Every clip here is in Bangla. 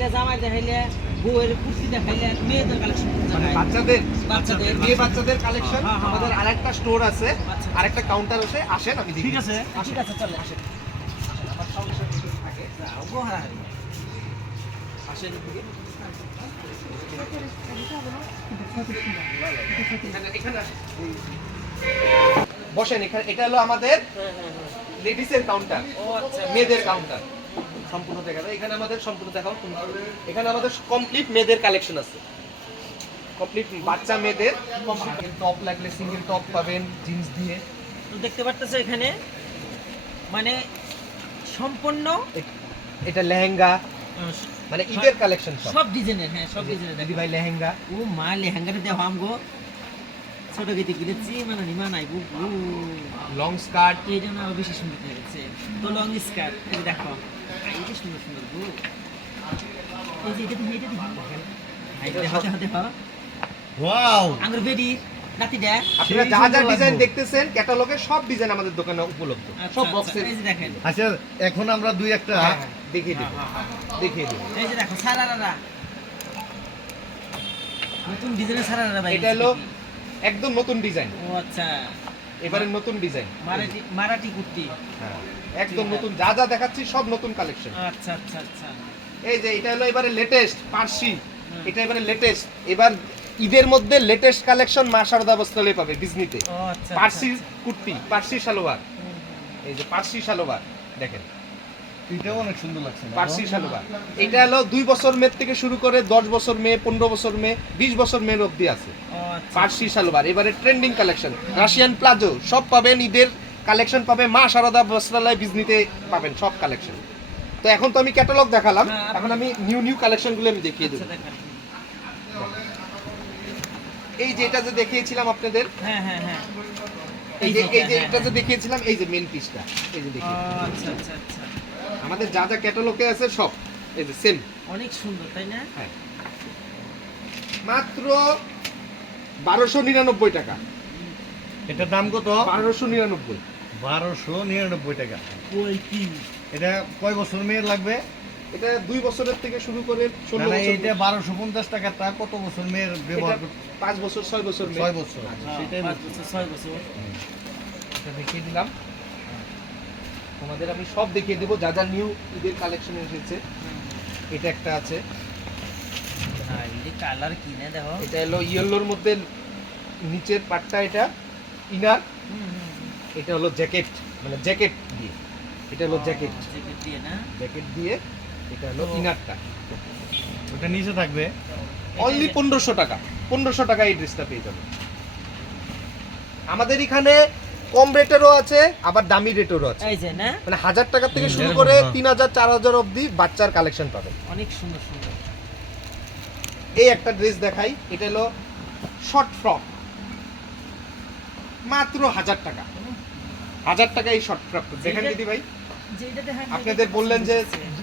দেখাইলে, জামাই দেখাইলে, বউয়ের কুর্তি দেখাইলে, মেয়েদের কালেকশন মানে বাচ্চাদের মেয়ে বাচ্চাদের কালেকশন আমাদের আরেকটা স্টোর আছে, আরেকটা কাউন্টার আছে, আসেন আমি দেখি। ঠিক আছে চলে আসেন। আমার সঙ্গে সঙ্গে কিছু থাকে। আসেন এদিকে। এখানে আসেন। বসেন এখানে। এটা হলো আমাদের লেডিসের কাউন্টার, ও আচ্ছা, মেয়েদের কাউন্টার। সম্পূর্ণ দেখা যায় এখানে আমাদের, সম্পূর্ণ দেখাও। এখানে আমাদের কমপ্লিট মেয়েদের কালেকশন আছে, কমপ্লিট বাচ্চা মেয়েদের। টপ লাগলে সিঙ্গেল টপ পাবেন জিন্স দিয়ে। তো দেখতে পারতেছে এখানে মানে সম্পূর্ণ এটা লেহেঙ্গা, মানে ঈদের কালেকশন সব ডিজাইনের। হ্যাঁ, সব ডিজাইনের। দিদি ভাই লেহেঙ্গা। ও মা, লেহেঙ্গাটা দেখো আমগো ছোট গিতে কিনেছি, মানে নিমা নাই গো। লং স্কার্ট, এই জন্য আরো বেশি সুন্দর হয়েছে। তো লং স্কার্ট এই দেখো, এই যে সুন্দর সুন্দর গো। এই যে এটা দেখো, দেখো ওয়াও, আঙ্গুর বেডি নাতি দেখ। আপনারা যা যা ডিজাইন দেখতেছেন ক্যাটালগে সব ডিজাইন আমাদের দোকানে উপলব্ধ, সব বক্সে। এই যে দেখেন, আচ্ছা এখন আমরা দুই একটা দেখিয়ে দেব, দেখিয়ে দেব। এই যে দেখো সারারা, নতুন ডিজাইনের সারারা ভাই। এটা হলো একদম নতুন ডিজাইন। ও আচ্ছা, এবারে নতুন ডিজাইন, মারাঠি কুর্তি। হ্যাঁ একদম নতুন, যা যা দেখাচ্ছি সব নতুন কালেকশন। আচ্ছা আচ্ছা আচ্ছা। এই যে এটা হলো এবারে লেটেস্ট পার্সি, এটা এবারে লেটেস্ট। এবার ঈদের মধ্যে লেটেস্ট কালেকশন মা শারদা বস্ত্রালয়ে পাবে ডিজনিতে। ও আচ্ছা, পার্সি কুর্তি, পার্সি সালোয়ার। এই যে পার্সি সালোয়ার দেখেন, এটাও অনেক সুন্দর লাগছে না? পার্সি সালোয়ার। এটা হলো 2 বছর মেয়ে থেকে শুরু করে 10 বছর মেয়ে, 15 বছর মেয়ে, 20 বছর মেয়ের অবধি আছে ও আচ্ছা। পার্সি সালোয়ার। এবারে ট্রেন্ডিং কালেকশন রাশিয়ান প্লাজো সব পাবেন, ঈদের কালেকশন পাবে মা শারদা বস্ত্রালয় ডিজনিতে পাবেন সব কালেকশন। তো এখন তো আমি ক্যাটালগ দেখালাম, এখন আমি নিউ কালেকশনগুলো আমি দেখিয়ে দেব। আচ্ছা, দেখেন। এই যে এটা যে দেখিয়েছিলাম আপনাদের, হ্যাঁ হ্যাঁ হ্যাঁ, এই যে হ্যাঁ, এটা যে দেখিয়েছিলাম, এই যে মেন পিসটা, এই যে ও দেখিয়ে আচ্ছা আচ্ছা আচ্ছা, আমাদের যা যা ক্যাটালগে আছে সব এই যে সেম। অনেক সুন্দর তাই না? হ্যাঁ, মাত্র 1299 টাকা। এটার দাম কত? 1299। 1299 টাকা। ওই কি এটা কয় বছর মেয়ের লাগবে? এটা 2 বছরের থেকে শুরু করে 16 না, না, বছর। এটা 1250 টাকা। তা কত বছর মেয়ের ব্যবহার করতে? 5 বছর 6 বছর 6 বছর। সেটাই 5 বছর 6 বছর। এটা দেখিয়ে দিলাম তোমাদের। আমি সব দেখিয়ে দেবো যা যা নিউ ঈদের কালেকশন এসেছে। এটা একটা আছে, হ্যাঁ, এই কালার কিনে দেখো। এটা হলো ইয়েলোর মধ্যে নিচের পাটটা, এটা ইনার। এটা হলো জ্যাকেট, মানে জ্যাকেট দিয়ে, এটা হলো জ্যাকেট, জ্যাকেট দিয়ে না? জ্যাকেট দিয়ে। এটা হলো ইনারটা। ওটা নিচে থাকবে। অনলি 1500 টাকা। 1500 টাকা এই ড্রেসটা পেয়ে যাবে। আমাদের এখানে কম রেটেরও আছে, আবার দামি রেটেরও আছে। এই যে না, মানে 1000 টাকা থেকে শুরু করে 3000 4000 অবধি বাচ্চার কালেকশন পাবেন। অনেক সুন্দর সুন্দর। এই একটা ড্রেস দেখাই, এটা হলো শর্ট ফ্রক, মাত্র 1000 টাকা। 1000 টাকা এই শর্ট ফ্রক দেখেন দিদি ভাই। যেটা দেখেন আপনাদের বললেন যে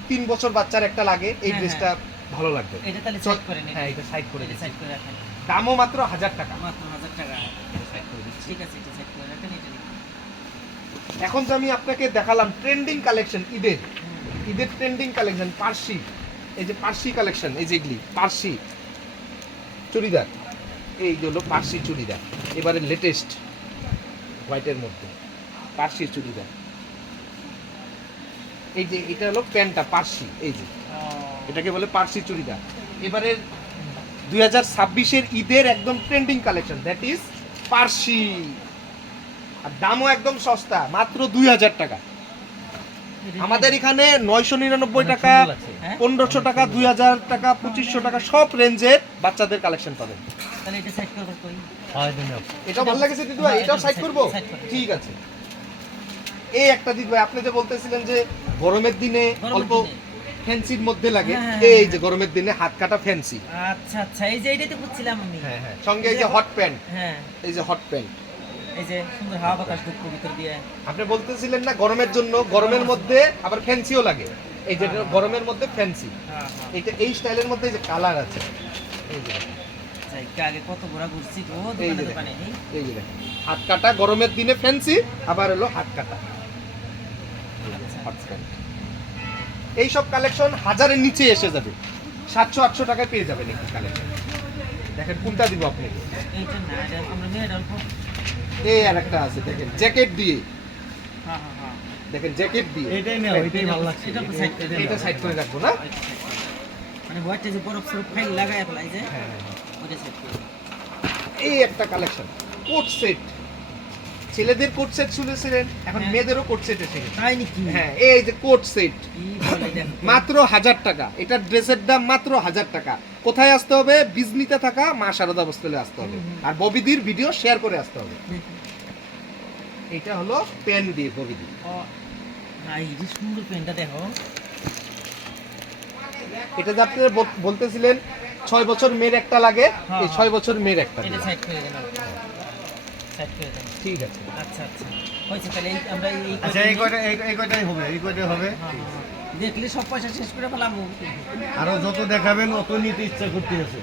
3 বছর বাচ্চার একটা লাগে, এই হ্যাঁ, ড্রেসটা ভালো লাগবে। এটা তাহলে সাইড করে নিন। হ্যাঁ, এটা সাইড করে এটা দিচ্ছি। সাইড করে রাখেন। দামও মাত্র 1000 টাকা। মাত্র 1000 টাকা। সাইড করে দিচ্ছি। ঠিক আছে, এটা সাইড করে রাখেন। এটা নিন। এখন যে আমি আপনাকে দেখালাম ট্রেন্ডিং কালেকশন ঈদের, ঈদের ট্রেন্ডিং কালেকশন পার্সি। এই যে পার্সি কালেকশন, এই যেগুলি পার্সি চুড়িদার, এই যে হলো পার্সি চুড়িদার, এবারে লেটেস্ট হোয়াইটের মধ্যে পার্সি চুড়িদার। এই যে এটা হলো প্যান্টটা পার্সি, এই যে এটাকে বলে পার্সি চুড়িদার। এবারে 2026-এর ঈদের একদম trending collection, that is Parsi. আর দামও একদম সস্তা, মাত্র 2000 টাকা। আমাদের এখানে 999 টাকা, 1500 টাকা, 2000 টাকা, 2500 টাকা সব রেঞ্জের বাচ্চাদের কালেকশন পাবেন। তাহলে এটা সাইড করব কই? হয় তুমি। এটা ভালো লাগেছে দিদি ভাই, এটাও সাইড করব। Side করব। ঠিক আছে। এই একটা দিদি ভাই, আপনি যে বলতেছিলেন যে গরমের দিনে অল্প ফ্যান্সির মধ্যে লাগে, হ্যাঁ, এই যে গরমের দিনে হাত কাটা ফ্যান্সি। আচ্ছা আচ্ছা, এই যে এইটাতে বুঝছিলাম আমি। হ্যাঁ হ্যাঁ, সঙ্গে এই যে হট প্যান্ট, হ্যাঁ, এই যে হট প্যান্ট। এই যে সুন্দর হাওয়া বাতাস ঢুকতো ভিতর দিয়ে। আপনি বলতেছিলেন না গরমের জন্য, গরমের মধ্যে আবার ফ্যান্সিও লাগে। এই যে গরমের মধ্যে ফ্যান্সি, হ্যাঁ হ্যাঁ, এটা এই স্টাইলের মধ্যে এই যে কালার আছে। এই যে দেখেন, আচ্ছা, আগে কত ঘোরা ঘুরছি গো এই দোকানে যে দোকানে। দেখেন, এই যে দেখেন হাত কাটা গরমের দিনে ফ্যান্সি, আবার হলো হাত কাটা হট প্যান্ট। এই সব কালেকশন 1000-এর নিচে এসে যাবে। 700-800 টাকায় পেয়ে যাবেন এই কালেকশন। দেখেন কোনটা দিব আপনি? এইটা না, এটা আমরা মেয়ের অল্প। এই আর একটা আছে দেখেন জ্যাকেট দিয়ে, হ্যাঁ হ্যাঁ হ্যাঁ, দেখেন জ্যাকেট দিয়ে। এটাই নাও, এটাই ভালো লাগছে। এটা তো সাইড করে এটা সাইড করে রাখবো না? মানে হোয়াইটে যে বরফ সরফ খাই লাগায় ফেলাই যে হ্যাঁ। ওটা সাইড করে। এই একটা কালেকশন কোট সেট, ছেলেদের কোট সেট শুনেছিলেন, এখন হ্যাঁ। মেয়েদেরও কোট সেট এসে গেছে। তাই নাকি? হ্যাঁ, এই যে কোট সেট কি বলে দেখো। মাত্র 1000 টাকা। এটা ড্রেসের দাম মাত্র 1000 টাকা। কোথায় আসতে হবে? বিজনিতে থাকা মা শারদা বস্ত্রালয়ে আসতে হবে, আর ববিদির ভিডিও শেয়ার করে আসতে হবে। এটা হলো পেন দিয়ে ববিদি। ও ভাই যে সুন্দর পেনটা দেখো। এটা যে আপনি বলতেছিলেন 6 বছর মেয়ের একটা লাগে, হ্যাঁ, এই 6 বছর মেয়ের একটা এটা দিলাম। সাইড করে দেন, সাইড করে দেন। ঠিক আছে। আচ্ছা আচ্ছা হয়েছে, তাহলে আমরা এই আচ্ছা এই কয়টা এই কয়টাই হবে, এই কয়টাই হবে। হ্যাঁ, হ্যাঁ, হ্যাঁ। দেখলে সব পয়সা শেষ করে ফেলাবো। আরো যত দেখাবেন অত নিতে ইচ্ছা করতে আছে।